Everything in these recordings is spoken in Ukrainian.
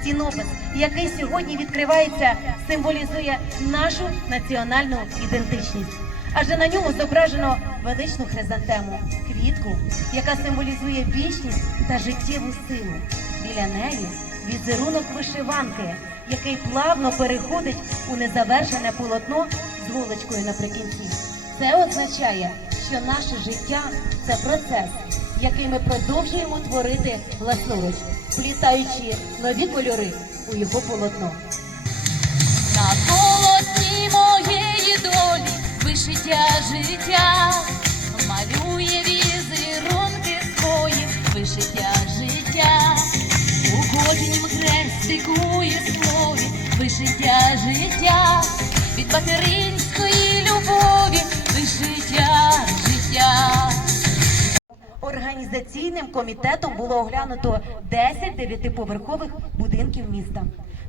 стінопис, який сьогодні відкривається, символізує нашу національну ідентичність. Адже на ньому зображено величну хризантему, квітку, яка символізує вічність та життєву силу. Біля неї візерунок вишиванки, який плавно переходить у незавершене полотно з голочкою наприкінці. Це означає, що наше життя це процес, який ми продовжуємо творити власноруч, вплітаючи нові кольори у його полотно. На полотні моєї долі вишиття життя, малює візерунки свої, вишиття життя, у кожнім хрестику є слові, вишиття життя, від материнської Організаційним комітетом було оглянуто 10 дев'ятиповерхових будинків міста.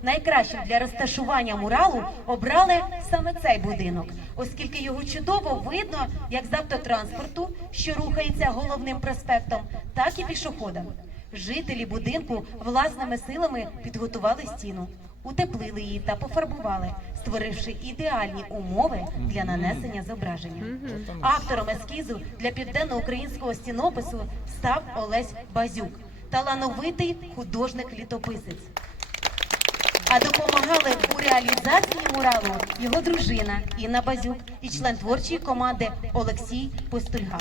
Найкращим для розташування муралу обрали саме цей будинок, оскільки його чудово видно як з автотранспорту, що рухається головним проспектом, так і пішоходам. Жителі будинку власними силами підготували стіну, утеплили її та пофарбували, створивши ідеальні умови для нанесення зображення. Автором ескізу для південноукраїнського стінопису став Олесь Базюк, талановитий художник-літописець. А допомагали у реалізації муралу його дружина Інна Базюк і член творчої команди Олексій Постульга.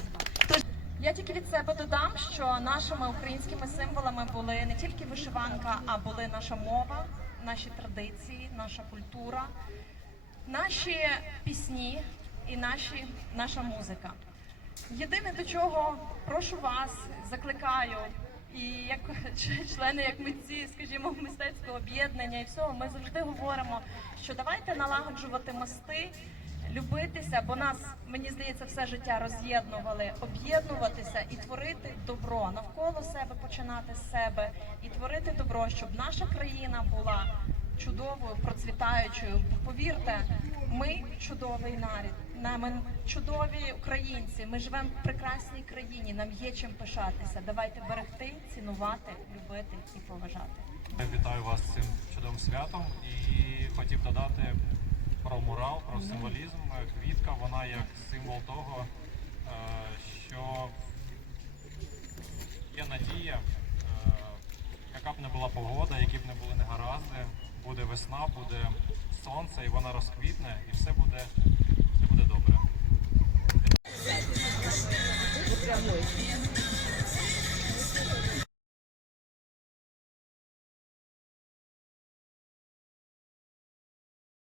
Тож Я тільки від себе додам, що нашими українськими символами були не тільки вишиванка, а були наша мова, наші традиції, наша культура, наші пісні і наші, наша музика. Єдине до чого прошу вас, закликаю, і як члени, як митці, скажімо, мистецького об'єднання і всього, ми завжди говоримо, що давайте налагоджувати мости, любитися, бо нас, мені здається, все життя роз'єднували, об'єднуватися і творити добро навколо себе, починати з себе і творити добро, щоб наша країна була чудовою, процвітаючою. Повірте, ми чудовий нарід. Ми чудові українці. Ми живемо в прекрасній країні. Нам є чим пишатися. Давайте берегти, цінувати, любити і поважати. Вітаю вас з цим чудовим святом і хотів додати про мурал, про символізм. Квітка, вона як символ того, е, що є надія, е, яка б не була погода, які б не були негаразди, буде весна, буде сонце, і вона розквітне, і все буде